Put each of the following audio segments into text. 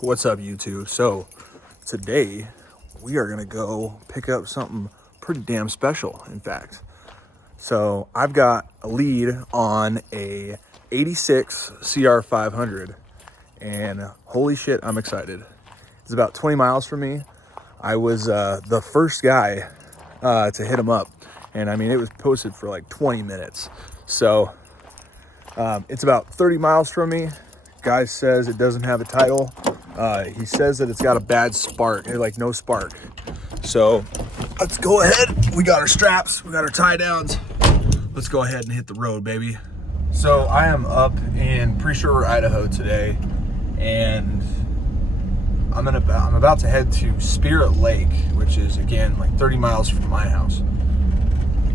What's up, YouTube? So today we are gonna go pick up something pretty damn special, in fact. So I've got a lead on a 86 CR500 and holy shit, I'm excited. It's about 20 miles from me. I was the first guy to hit him up, and I mean it was posted for like 20 minutes. So it's about 30 miles from me. Guy says it doesn't have a title. He says that it's got a bad spark, like no spark. So let's go ahead. We got our straps, we got our tie downs. Let's go ahead and hit the road, baby. So I am up in Pretty Sure, Idaho today, and I'm about to head to Spirit Lake, which is again like 30 miles from my house.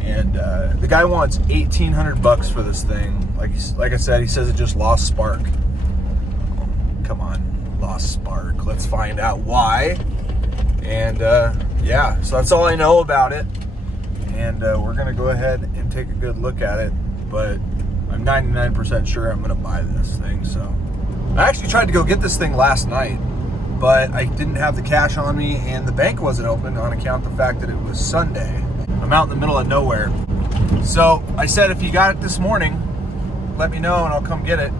And the guy wants $1,800 for this thing. Like I said, he says it just lost spark. Come on, lost spark. Let's find out why. And yeah, so that's all I know about it. And we're gonna go ahead and take a good look at it. But I'm 99% sure I'm gonna buy this thing. So I actually tried to go get this thing last night, but I didn't have the cash on me, and the bank wasn't open on account of the fact that it was Sunday. I'm out in the middle of nowhere. So I said, if you got it this morning, let me know and I'll come get it.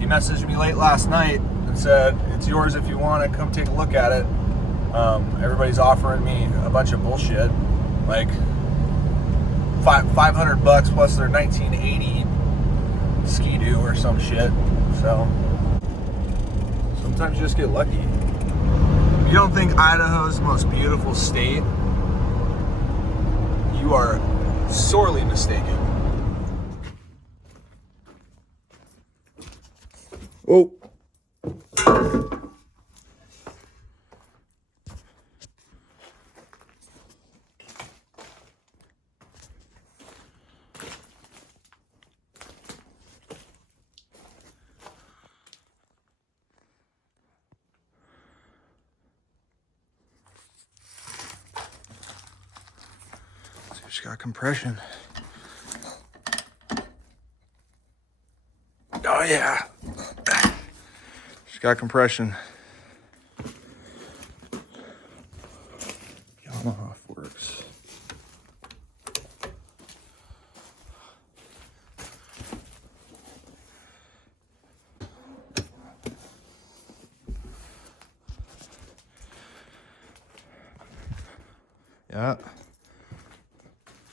He messaged me late last night and said, it's yours if you want to come take a look at it. Everybody's offering me a bunch of bullshit, like $500 plus their 1980 Ski-Doo or some shit. So sometimes you just get lucky. If you don't think Idaho's the most beautiful state, you are sorely mistaken. Oh. She's got compression. Oh yeah. She's got compression. Yamaha works. Yeah.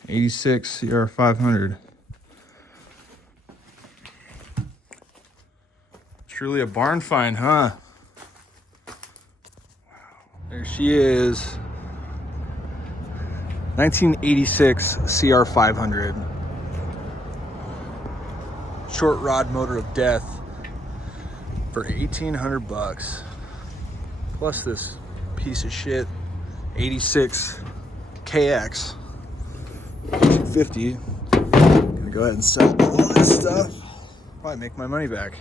86 CR500. Truly a barn find, huh? Wow. There she is. 1986 CR500. Short rod motor of death for $1,800. Plus this piece of shit 86 KX 250. Gonna go ahead and sell all this stuff. Probably make my money back.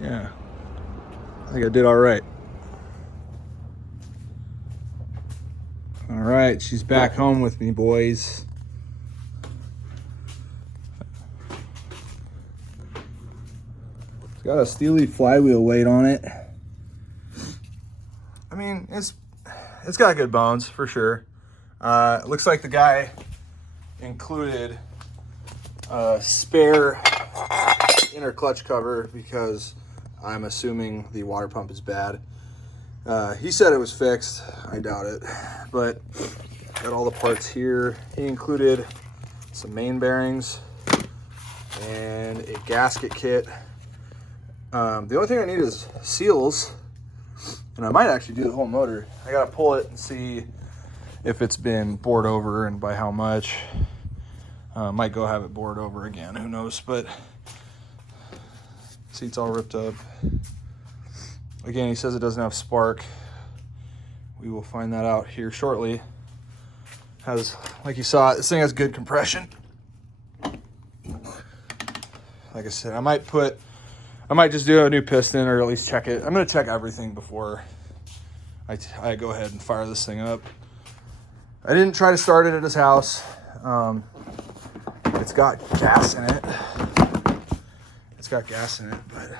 Yeah, I think I did all right. All right, she's back home with me, boys. It's got a Steely flywheel weight on it. I mean, it's got good bones for sure. It looks like the guy included a spare inner clutch cover because I'm assuming the water pump is bad. He said it was fixed. I doubt it, but got all the parts here. He included some main bearings and a gasket kit. The only thing I need is seals, and I might actually do the whole motor. I gotta pull it and see if it's been bored over and by how much. Might go have it bored over again, who knows, but seat's all ripped up. Again, he says it doesn't have spark. We will find that out here shortly. Has, like you saw, this thing has good compression. Like I said, I might just do a new piston, or at least check it. I'm gonna check everything before I go ahead and fire this thing up. I didn't try to start it at his house. It's got gas in it. But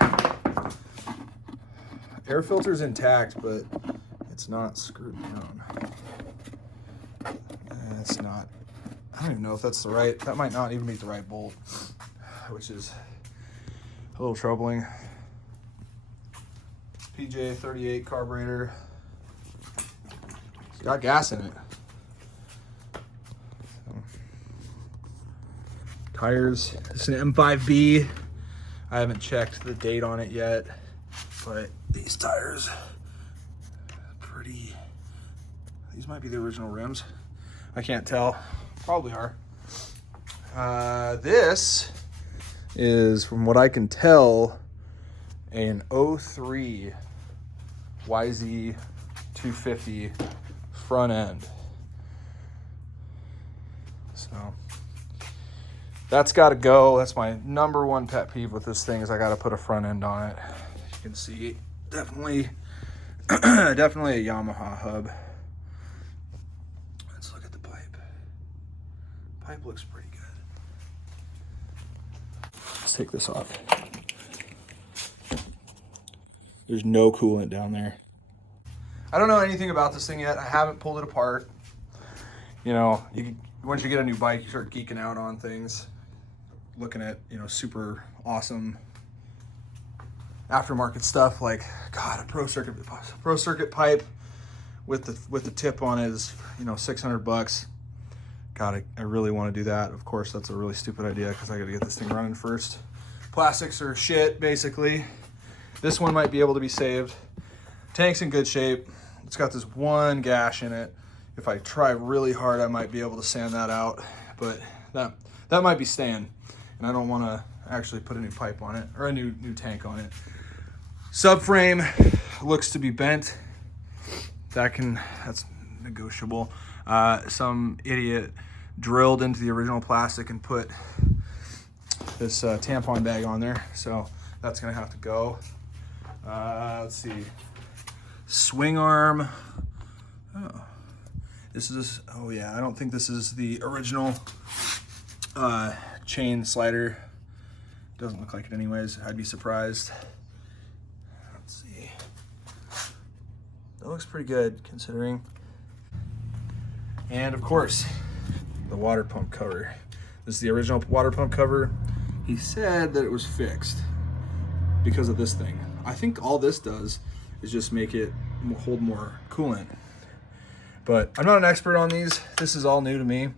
Air filter's intact, but it's not screwed down. It's not. I don't even know if that's the right. That might not even be the right bolt, which is a little troubling. PJ 38 carburetor. It's got gas in it. Tires. This is an M5B. I haven't checked the date on it yet, but these tires, pretty. These might be the original rims. I can't tell. Probably are. This is, from what I can tell, an 03 YZ250 front end. So that's got to go. That's my number one pet peeve with this thing, is I got to put a front end on it. You can see, definitely definitely a Yamaha hub. Let's look at the pipe. Pipe looks pretty good. Let's take this off. There's no coolant down there. I don't know anything about this thing yet. I haven't pulled it apart. You know, once you get a new bike, you start geeking out on things, looking at, you know, super awesome aftermarket stuff like, God, a pro circuit pipe with the tip on it is, you know, $600. God, I really want to do that. Of course, that's a really stupid idea because I got to get this thing running first. Plastics are shit, basically. This one might be able to be saved. Tank's in good shape. It's got this one gash in it. If I try really hard, I might be able to sand that out, but that might be staying, and I don't want to actually put a new pipe on it or a new tank on it. Subframe looks to be bent. That's negotiable. Some idiot drilled into the original plastic and put this tampon bag on there, so that's gonna have to go. Let's see. Swing arm. Oh, this is. Oh yeah, I don't think this is the original chain slider. Doesn't look like it anyways. I'd be surprised. Let's see. That looks pretty good considering. And of course, the water pump cover. This is the original water pump cover. He said that it was fixed because of this thing. I think all this does is just make it hold more coolant. But I'm not an expert on these. This is all new to me.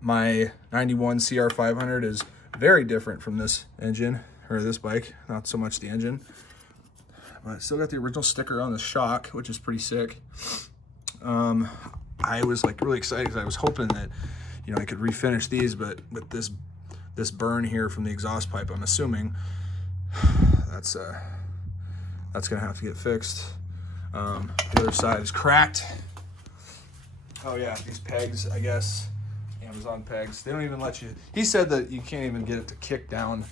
My 91 CR500 is very different from this engine, or this bike, not so much the engine. But it's still got the original sticker on the shock, which is pretty sick. I was like really excited because I was hoping that, you know, I could refinish these, but with this burn here from the exhaust pipe, I'm assuming that's gonna have to get fixed. The other side is cracked. Oh yeah, these pegs, I guess, Amazon pegs, they don't even let you, he said that you can't even get it to kick down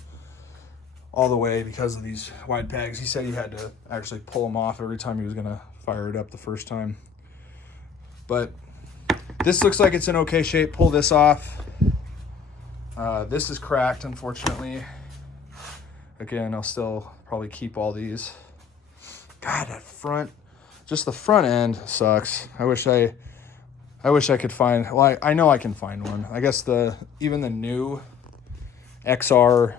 all the way because of these wide pegs. He said he had to actually pull them off every time he was gonna fire it up the first time. But this looks like it's in okay shape. Pull this off. This is cracked, unfortunately. Again, I'll still probably keep all these. God, that front, just the front end sucks. I wish I could find, well, I know I can find one. I guess even the new XR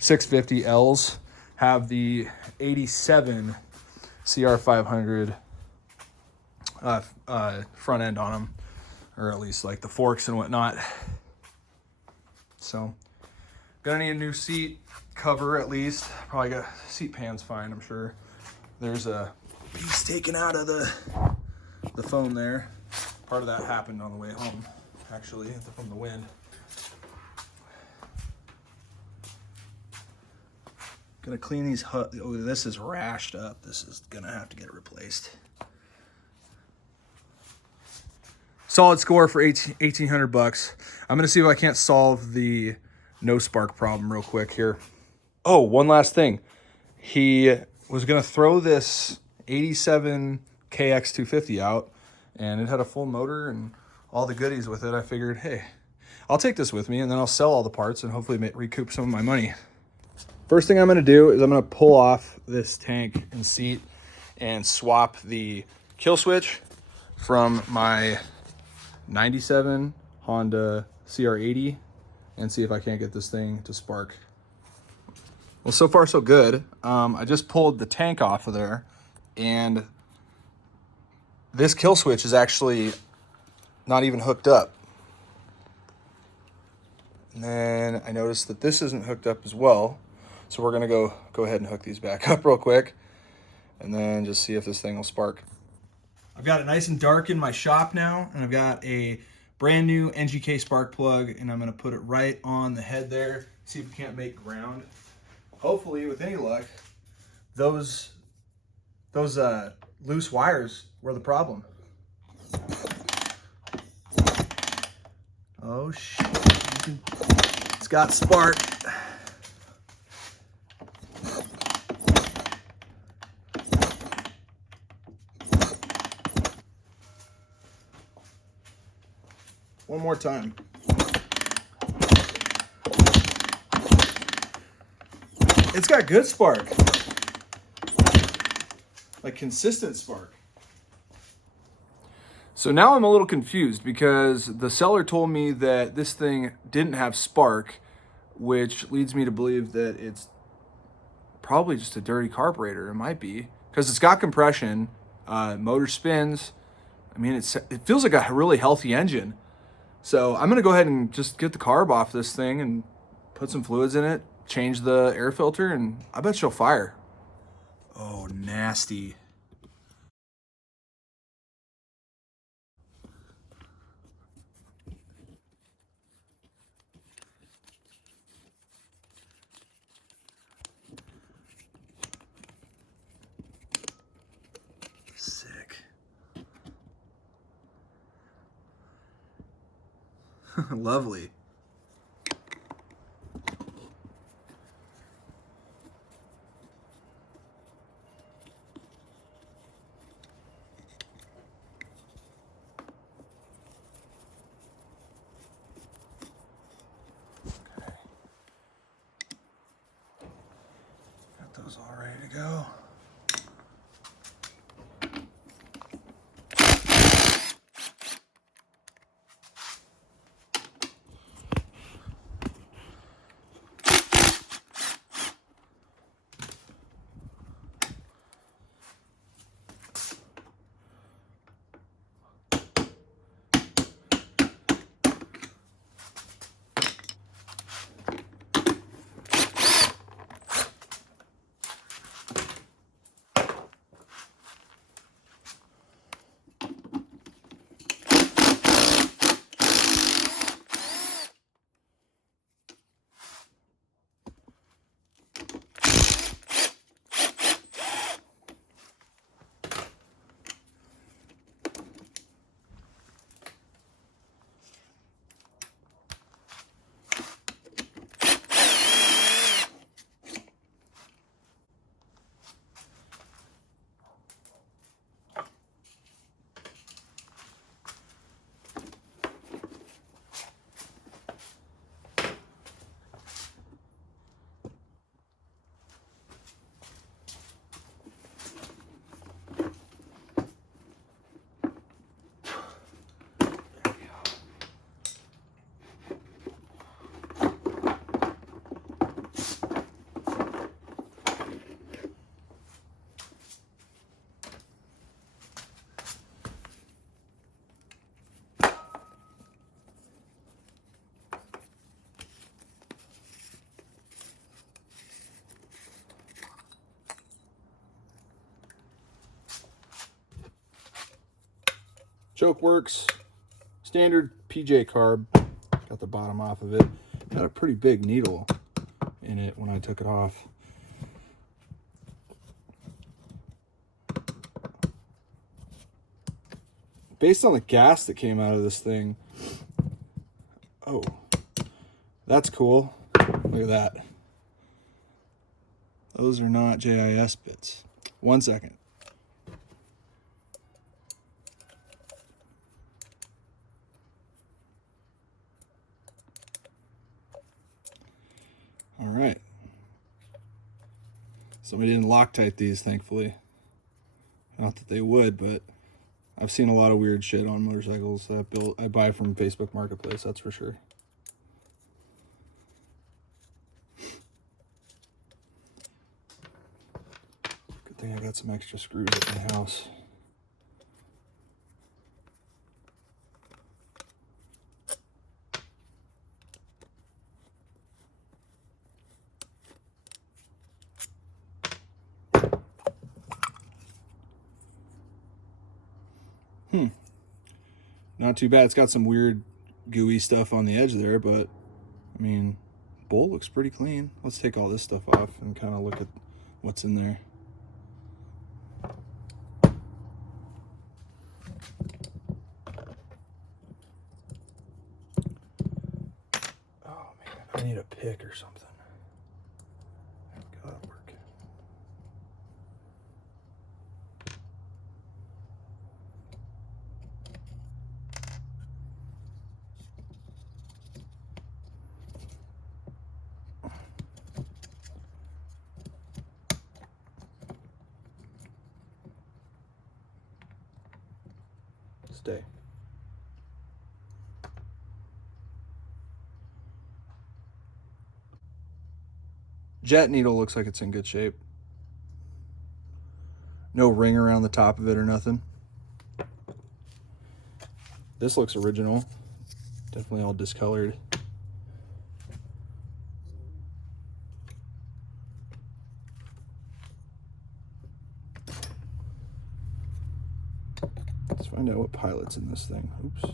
650Ls have the 87 CR500 front end on them, or at least like the forks and whatnot. So gonna need a new seat cover at least. Probably got seat pan's fine, I'm sure. There's a piece taken out of the foam there. Part of that happened on the way home, actually, from the wind. Gonna clean these. Oh, this is rashed up. This is gonna have to get replaced. Solid score for $1,800. I'm gonna see if I can't solve the no spark problem real quick here. Oh, one last thing. He was gonna throw this 87 KX250 out, and it had a full motor and all the goodies with it. I figured, hey, I'll take this with me and then I'll sell all the parts and hopefully recoup some of my money. First thing I'm gonna do is I'm gonna pull off this tank and seat. and swap the kill switch from my 97 Honda CR500 and see if I can't get this thing to spark. Well, so far so good. I just pulled the tank off of there, and this kill switch is actually not even hooked up. And then I noticed that this isn't hooked up as well. So we're gonna go ahead and hook these back up real quick and then just see if this thing will spark. I've got it nice and dark in my shop now, and I've got a brand new NGK spark plug, and I'm gonna put it right on the head there, see if we can't make ground. Hopefully, with any luck, those loose wires were the problem. Oh shit, it's got spark. One more time. It's got good spark. Like consistent spark. So now I'm a little confused because the seller told me that this thing didn't have spark, which leads me to believe that it's probably just a dirty carburetor. It might be, because it's got compression, motor spins. I mean, it feels like a really healthy engine. So I'm gonna go ahead and just get the carb off this thing and put some fluids in it, change the air filter, and I bet she'll fire. Oh, nasty. Sick. Lovely. Got those all ready to go. Choke works, standard PJ carb, got the bottom off of it. Got a pretty big needle in it when I took it off. Based on the gas that came out of this thing, oh, that's cool. Look at that. Those are not JIS bits. 1 second. All right. Somebody didn't Loctite these, thankfully. Not that they would, but I've seen a lot of weird shit on motorcycles that I buy from Facebook Marketplace, that's for sure. Good thing I got some extra screws at my house. Not too bad. It's got some weird gooey stuff on the edge there, but I mean, bolt looks pretty clean. Let's take all this stuff off and kind of look at what's in there. Oh man, I need a pick or something. That'll work. Stay. Jet needle looks like it's in good shape. No ring around the top of it or nothing. This looks original. Definitely all discolored. Let's find out what pilot's in this thing. Oops.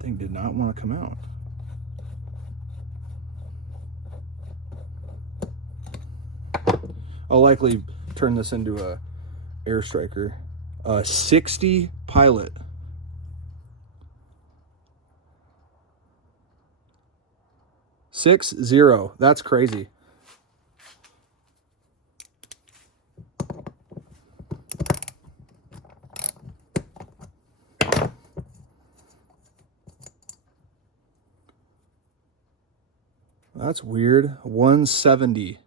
Thing did not want to come out. I'll likely turn this into a air striker. 60 pilot. $60. That's crazy. That's weird. 170.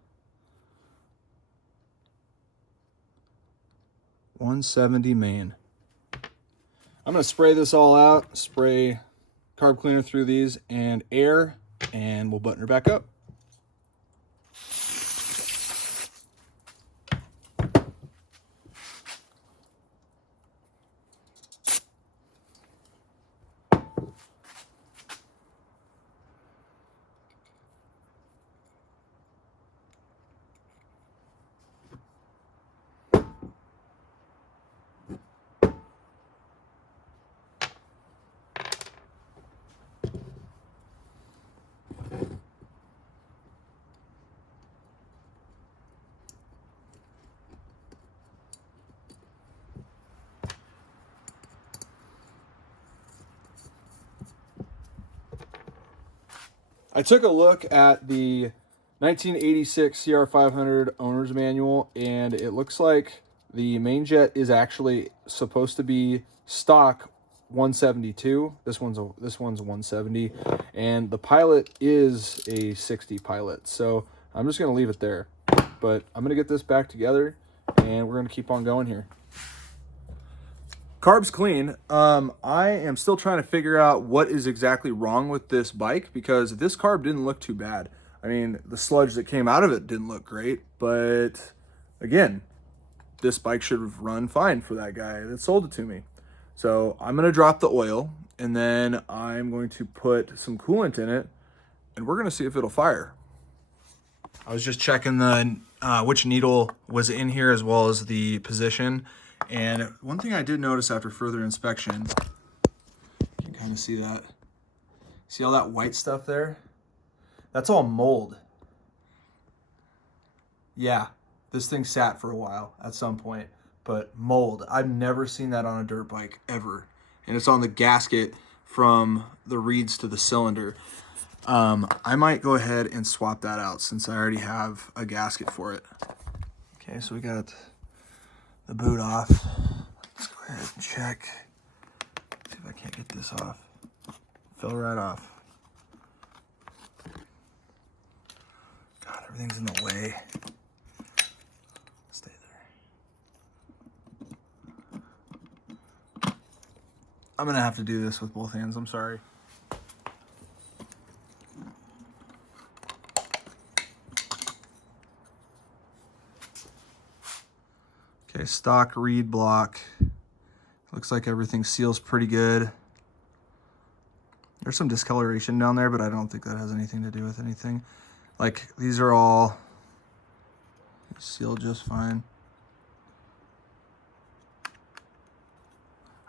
170 main. I'm going to spray this all out, spray carb cleaner through these and air, and we'll button her back up. I took a look at the 1986 CR500 owner's manual, and it looks like the main jet is actually supposed to be stock 172. This one's 170, and the pilot is a 60 pilot. So I'm just gonna leave it there, but I'm gonna get this back together, and we're gonna keep on going here. Carb's clean. I am still trying to figure out what is exactly wrong with this bike, because this carb didn't look too bad. I mean, the sludge that came out of it didn't look great, but again, this bike should have run fine for that guy that sold it to me. So I'm going to drop the oil, and then I'm going to put some coolant in it, and we're going to see if it'll fire. I was just checking the which needle was in here as well as the position. And one thing I did notice after further inspection, you can kind of see that. See all that white stuff there? That's all mold. Yeah, this thing sat for a while at some point, but mold. I've never seen that on a dirt bike ever. And it's on the gasket from the reeds to the cylinder. I might go ahead and swap that out since I already have a gasket for it. Okay, so we got the boot off. Let's go ahead and check. See if I can't get this off. Fell right off. God, I Everything's in the way. Stay there. I'm gonna have to do this with both hands, I'm sorry. Okay, stock reed block. Looks like everything seals pretty good. There's some discoloration down there, but I don't think that has anything to do with anything. Like, these are all sealed just fine.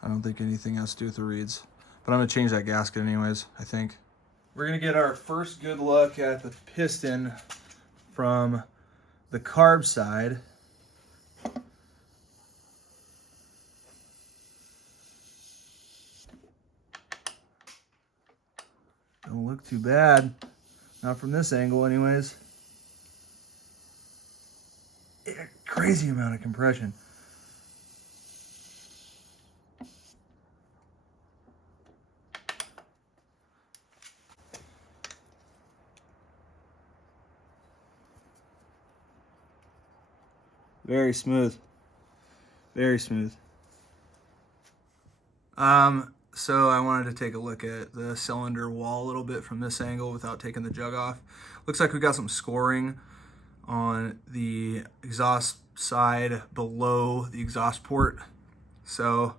I don't think anything has to do with the reeds. But I'm gonna change that gasket anyways, I think. We're gonna get our first good look at the piston from the carb side. Don't look too bad. Not from this angle anyways. A crazy amount of compression. Very smooth. Very smooth. So I wanted to take a look at the cylinder wall a little bit from this angle without taking the jug off. Looks like we got some scoring on the exhaust side below the exhaust port. So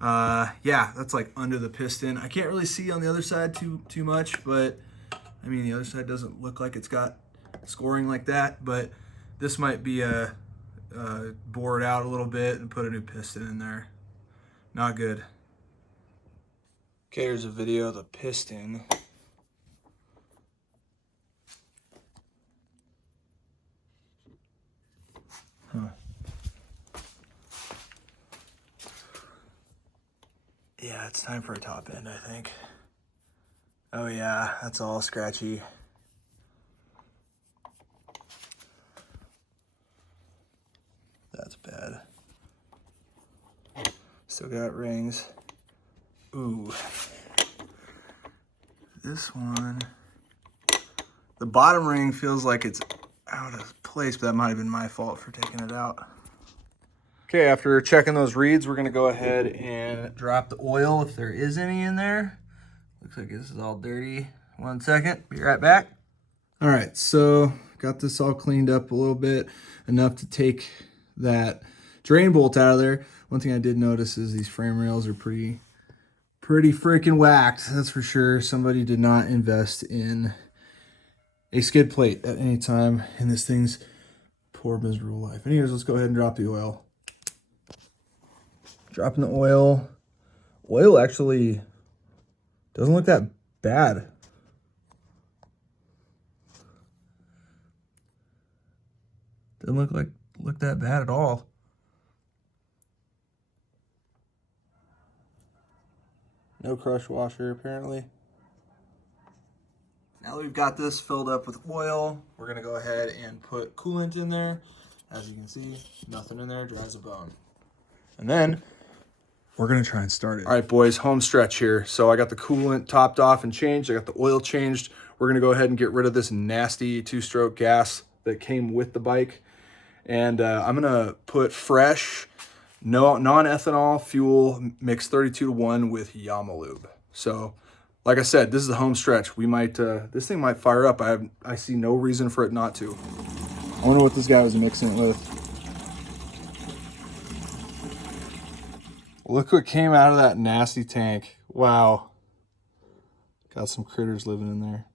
yeah, that's like under the piston. I can't really see on the other side too much, but I mean, the other side doesn't look like it's got scoring like that, but this might be bore it out a little bit and put a new piston in there. Not good. Okay, here's a video of the piston. Yeah, it's time for a top end, I think. Oh yeah, that's all scratchy. That's bad. Still got rings. Ooh. This one, the bottom ring feels like it's out of place, but that might have been my fault for taking it out. Okay, after checking those reeds, we're gonna go ahead and drop the oil if there is any in there. Looks like this is all dirty. 1 second, be right back. All right, so got this all cleaned up a little bit, enough to take that drain bolt out of there. One thing I did notice is these frame rails are pretty freaking whacked, that's for sure. Somebody did not invest in a skid plate at any time in this thing's poor miserable life. Anyways, let's go ahead and drop the oil. Dropping the oil. Oil actually doesn't look that bad. Doesn't look that bad at all. No crush washer, apparently. Now that we've got this filled up with oil, we're gonna go ahead and put coolant in there. As you can see, nothing in there, dry as a bone. And then we're gonna try and start it. All right, boys, home stretch here. So I got the coolant topped off and changed. I got the oil changed. We're gonna go ahead and get rid of this nasty 2-stroke gas that came with the bike. And I'm gonna put fresh, non-ethanol fuel mixed 32-to-1 with Yamalube. So, like I said, this is the home stretch. We might, this thing might fire up. I see no reason for it not to. I wonder what this guy was mixing it with. Look what came out of that nasty tank. Wow. Got some critters living in there.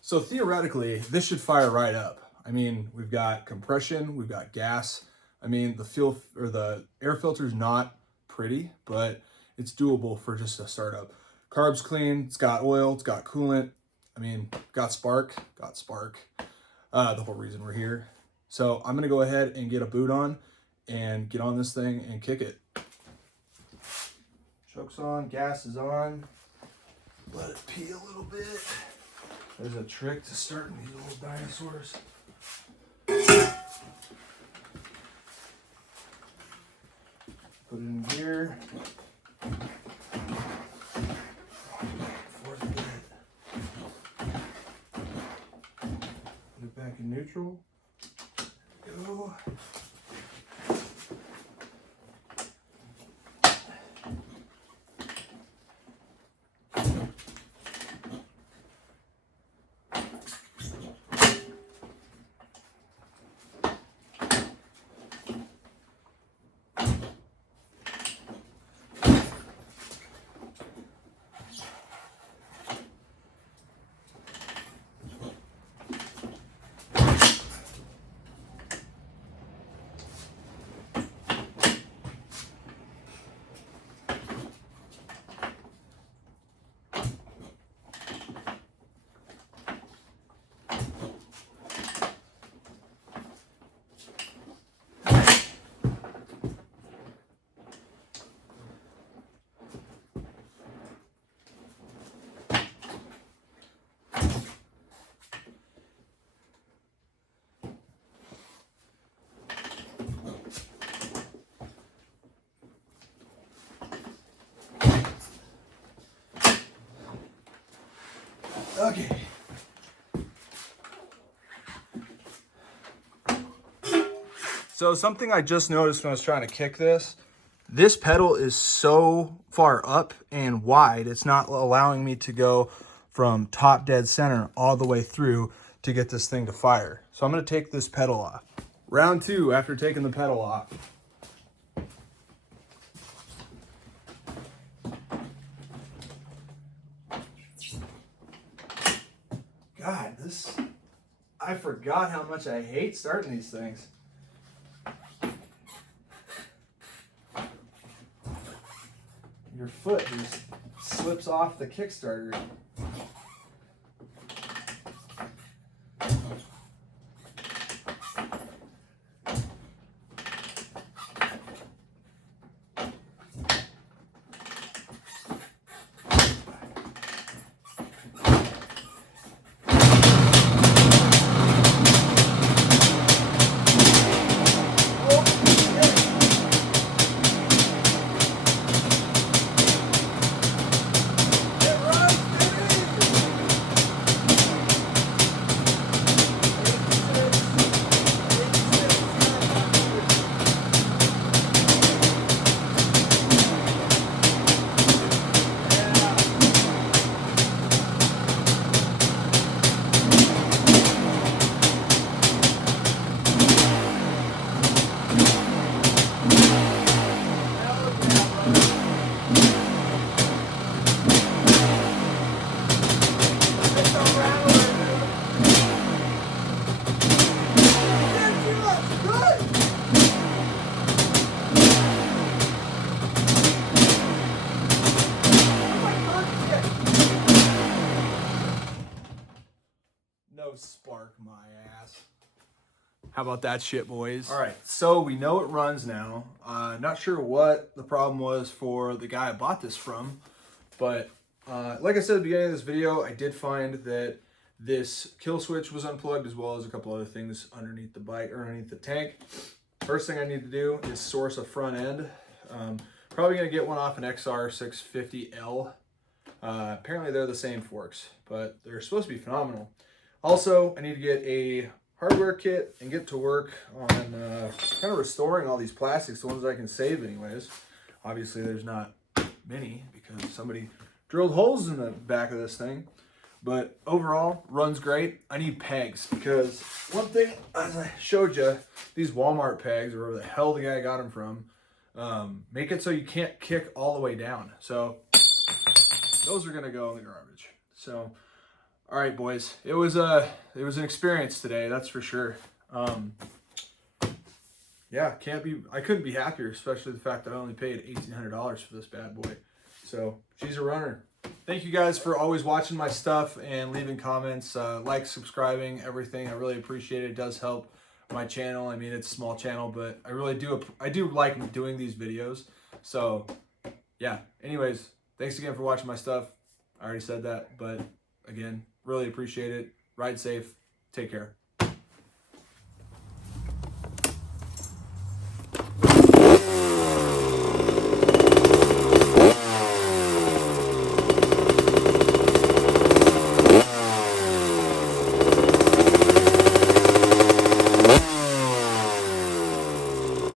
So theoretically, this should fire right up. I mean, we've got compression, we've got gas. I mean, the fuel or the air filter is not pretty, but it's doable for just a startup. Carb's clean, it's got oil, it's got coolant. I mean, got spark. The whole reason we're here. So I'm gonna go ahead and get a boot on and get on this thing and kick it. Choke's on, gas is on. Let it pee a little bit. There's a trick to starting these old dinosaurs. Put it in gear. neutral. Go. Okay. So something I just noticed when I was trying to kick this pedal is so far up and wide, it's not allowing me to go from top dead center all the way through to get this thing to fire. So I'm gonna take this pedal off. Round two after taking the pedal off. God, I forgot how much I hate starting these things. Your foot just slips off the Kickstarter. No spark, my ass. How about that shit, boys? All right, so we know it runs now. Not sure what the problem was for the guy I bought this from, but like I said at the beginning of this video, I did find that this kill switch was unplugged, as well as a couple other things underneath the bike or underneath the tank. First thing I need to do is source a front end. Probably gonna get one off an XR650L. Apparently they're the same forks, but they're supposed to be phenomenal. Also, I need to get a hardware kit and get to work on kind of restoring all these plastics, the ones I can save anyways. Obviously there's not many because somebody drilled holes in the back of this thing, but overall runs great. I need pegs because one thing, as I showed you, these Walmart pegs, or wherever the hell the guy got them from, make it so you can't kick all the way down. So those are gonna go in the garbage. So all right, boys, it was an experience today, that's for sure. Yeah, I couldn't be happier, especially the fact that I only paid $1,800 for this bad boy. So she's a runner. Thank you guys for always watching my stuff and leaving comments, like, subscribing, everything. I really appreciate it. It does help my channel. I mean, it's a small channel, but I do like doing these videos. So yeah, anyways, thanks again for watching my stuff. I already said that, but again, really appreciate it. Ride safe. Take care.